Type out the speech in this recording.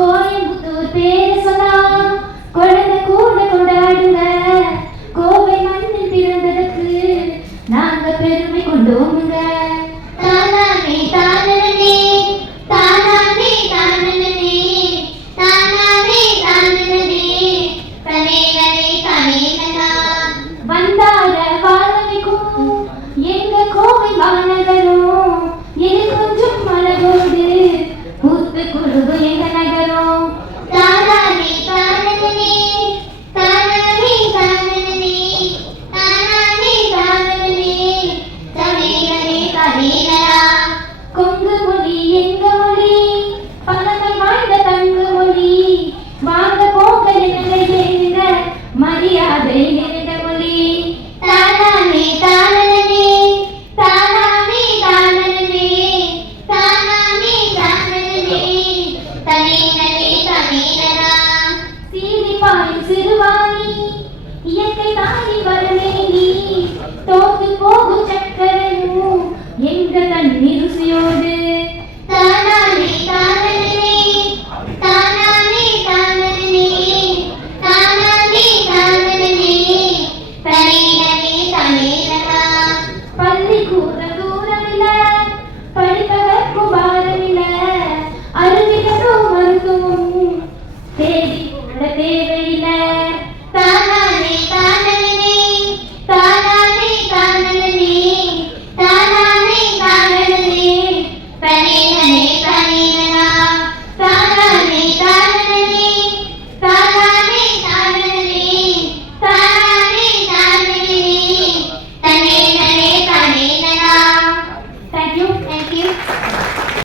கோயம்புத்தூர் பேரு சொன்னா குழந்தை கூட கொண்டாடுங்க. கோவை மண்ணில் பிறந்ததுக்கு நாங்க பெருமை கொண்டோமுங்க. வரமே நீ தோத்து போகு சக்கரையும் எங்க தண்ணி ருசியோடு தானானே தானே தானானே தானே தானானே. தானே தனேனே தனேனா பள்ளி கூட தூரமில்ல படிப்பதற்கும் பாரமில்ல அருகிலும் மருத்துவமும் தேடி